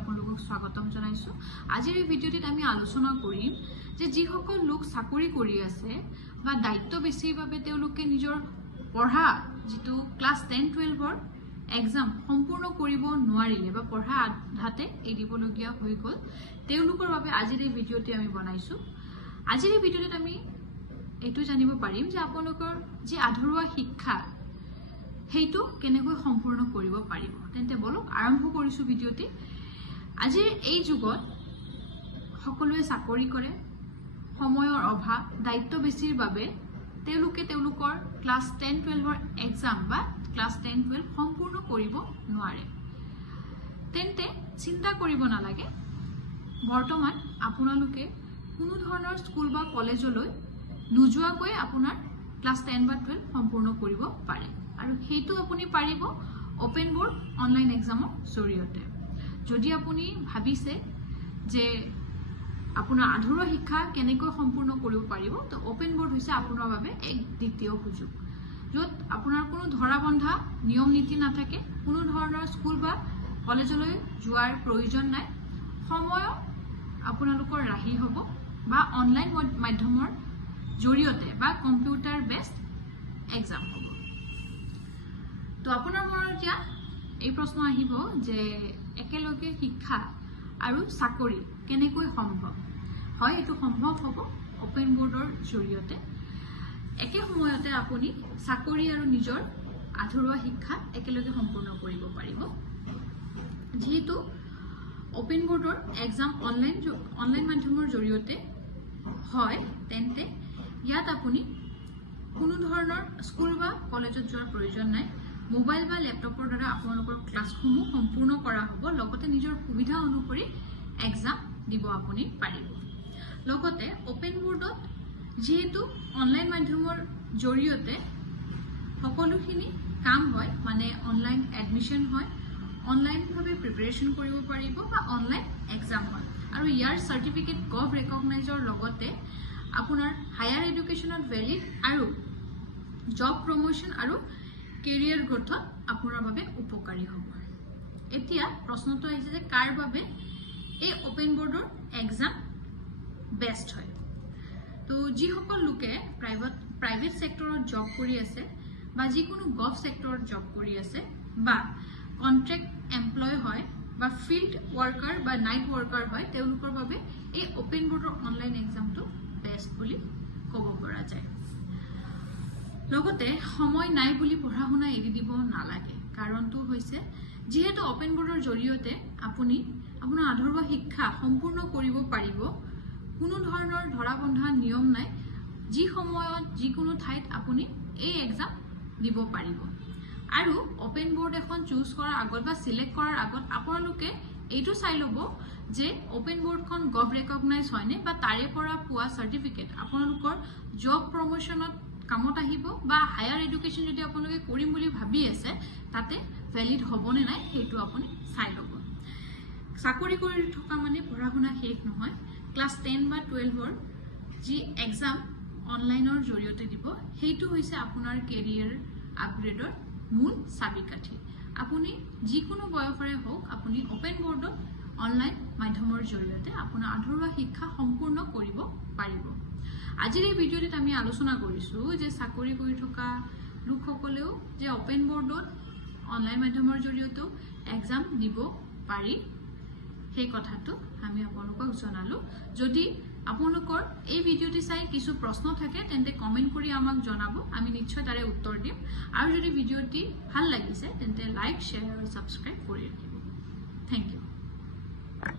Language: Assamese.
আপোনালোকক স্বাগতম জনাইছো। আজিৰ এই ভিডিঅ'টিত আমি আলোচনা কৰিম যে যিসকল লোক চাকৰি কৰি আছে বা দায়িত্ব বেছিৰ বাবে তেওঁলোকে নিজৰ পঢ়া যেটো ক্লাছ 10-12ৰ এক্সাম সম্পূৰ্ণ কৰিব নোৱাৰিলে বা পঢ়া আধাতে এৰিবলগীয়া হৈ গ'ল তেওঁলোকৰ বাবে আজিৰ এই ভিডিঅ'টি আমি বনাইছো। আজিৰ এই ভিডিঅ'টিত আমি এটো জানিব পাৰিম যে আপোনালোকৰ যে আধৰুৱা শিক্ষা হেইটো কেনেকৈ সম্পূৰ্ণ কৰিব পাৰিব। তেন্তে বলক আৰম্ভ কৰিছো ভিডিঅ'টি। আজিৰ এই যুগত সকলোৱে চাকৰি কৰে, সময়ৰ অভাৱ, দায়িত্ব বেছিৰ বাবে তেওঁলোকৰ ক্লাছ 10-12ৰ এক্সাম বা ক্লাছ 10-12 সম্পূৰ্ণ কৰিব নোৱাৰে। তেন্তে চিন্তা কৰিব নালাগে, বৰ্তমান আপোনালোকে কোনো ধৰণৰ স্কুল বা কলেজলৈ নোযোৱাকৈ আপোনাৰ ক্লাছ 10 বা 12 সম্পূৰ্ণ কৰিব পাৰে আৰু হেইটো আপুনি পাৰিব ওপেন বোৰ্ড অনলাইন এক্সামৰ জৰিয়তে। যদি আপুনি ভাবিছে যে আপোনাৰ আধৰুৱা শিক্ষা কেনেকৈ সম্পূৰ্ণ কৰিব পাৰিব, তো ওপেন বোৰ্ড হৈছে আপোনাৰ বাবে এক দ্বিতীয় সুযোগ, য'ত আপোনাৰ কোনো ধৰাবন্ধা নিয়ম নীতি নাথাকে, কোনো ধৰণৰ স্কুল বা কলেজলৈ যোৱাৰ প্ৰয়োজন নাই, সময় আপোনালোকৰ ৰাহি হ'ব বা অনলাইন মাধ্যমৰ জৰিয়তে বা কম্পিউটাৰ বেসড এক্সাম হ'ব। তো আপোনাৰ মনত এতিয়া এই প্ৰশ্ন আহিব যে একেলগে শিক্ষা আৰু চাকৰি কেনেকৈ সম্ভৱ হয়। এটো সম্ভৱ হ'ব ওপেন বোৰ্ডৰ জৰিয়তে। একে সময়তে আপুনি চাকৰি আৰু নিজৰ আধৰুৱা শিক্ষা একেলগে সম্পূৰ্ণ কৰিব পাৰিব। যেহেতু ওপেন বোৰ্ডৰ এক্সাম অনলাইন মাধ্যমৰ জৰিয়তে হয়, তেন্তে ইয়াত আপুনি কোনো ধৰণৰ স্কুল বা কলেজত যোৱাৰ প্ৰয়োজন নাই। মোবাইল বা ল্যাপটপৰ দ্বাৰা আপোনালোকৰ ক্লাছসমূহ সম্পূৰ্ণ কৰা হ'ব, লগতে নিজৰ সুবিধা অনুসৰি এক্সাম দিব আপুনি পাৰিব। লগতে ওপেন বোৰ্ডত যেহেতু অনলাইন মাধ্যমৰ জৰিয়তে সকলোখিনি কাম হয়, মানে অনলাইন এডমিশন হয়, অনলাইন ভাবে প্ৰিপাৰেচন কৰিব পাৰিব বা অনলাইন এক্সাম হয় আৰু ইয়াৰ সাৰ্টিফিকেট গভ ৰেকগনাইজৰ লগতে আপোনাৰ হায়াৰ এডুকেশ্যনত ভ্যালিড আৰু জব প্ৰমোশন আৰু কেৰিয়াৰ গ্ৰোথত আপোনাৰ বাবে উপকাৰী হ'ব। এতিয়া প্ৰশ্নটো আহিছে যে কাৰ বাবে এই ওপেন বোৰ্ডৰ এক্সাম বেস্ট হয়। তো যিসকল লোকে প্ৰাইভেট সেক্টৰত জব কৰি আছে বা যিকোনো গভ সেক্টৰত জব কৰি আছে বা কন্ট্ৰাক্ট এমপ্লয় হয় বা ফিল্ড ওয়াৰ্কাৰ বা নাইট ওয়াৰ্কাৰ হয়, তেওঁলোকৰ বাবে এই ওপেন বোৰ্ডৰ অনলাইন এক্সামটো বেস্ট বুলি ক'ব পৰা যায়। লগতে সময় নাই বুলি পঢ়া শুনা এৰি দিব নালাগে, কাৰণটো হৈছে যেহেতু ওপেন বোৰ্ডৰ জৰিয়তে আপুনি আপোনাৰ আধৰুৱা শিক্ষা সম্পূৰ্ণ কৰিব পাৰিব, কোনো ধৰণৰ ধৰাবন্ধা নিয়ম নাই, যি সময়ত যিকোনো ঠাইত আপুনি এই এক্সাম দিব পাৰিব। আৰু ওপেন বোৰ্ড এখন চুজ কৰাৰ আগত বা সিলেক্ট কৰাৰ আগত আপোনালোকে এইটো চাই ল'ব যে ওপেন বোৰ্ডখন গভ ৰেকগনাইজ হয়নে বা তাৰে পৰা পোৱা সাৰ্টিফিকেট আপোনালোকৰ জব প্ৰমোশনত কামত আহিব বা হায়াৰ এডুকেশ্যন যদি আপোনালোকে কৰিম বুলি ভাবি আছে তাতে ভ্যালিড হ'বনে নাই সেইটো আপুনি চাই ল'ব। চাকৰি কৰি থকা মানে পঢ়া শুনা শেষ নহয়। ক্লাছ 10 বা 12ৰ যি এক্সাম অনলাইনৰ জৰিয়তে দিব, সেইটো হৈছে আপোনাৰ কেৰিয়াৰ আপগ্ৰেডৰ মূল চাবিকাঠি। আপুনি যিকোনো বয়সৰে হোক আপুনি ওপেন বোৰ্ডত অনলাইন মাধ্যমৰ জৰিয়তে আপোনাৰ আধৰুৱা শিক্ষা সম্পূৰ্ণ কৰিব পাৰিব। আজিৰ এই ভিডিঅ'টিত আমি আলোচনা কৰিছো যে চাকৰি কৰি থকা লোকসকলেও যে ওপেন বোৰ্ডত অনলাইন মাধ্যমৰ জৰিয়তে এক্সাম দিব পাৰি, সেই কথাটো আমি আপোনালোকক জনালো। যদি আপোনালোকৰ এই ভিডিঅ'টি চাই কিছু প্ৰশ্ন থাকে তেন্তে কমেন্ট কৰি আমাক জনাব, আমি নিশ্চয় তাৰে উত্তৰ দিম। আৰু যদি ভিডিঅ'টি ভাল লাগিছে তেন্তে লাইক, শ্বেয়াৰ আৰু সাবস্ক্ৰাইব কৰি ৰাখিব। Thank U.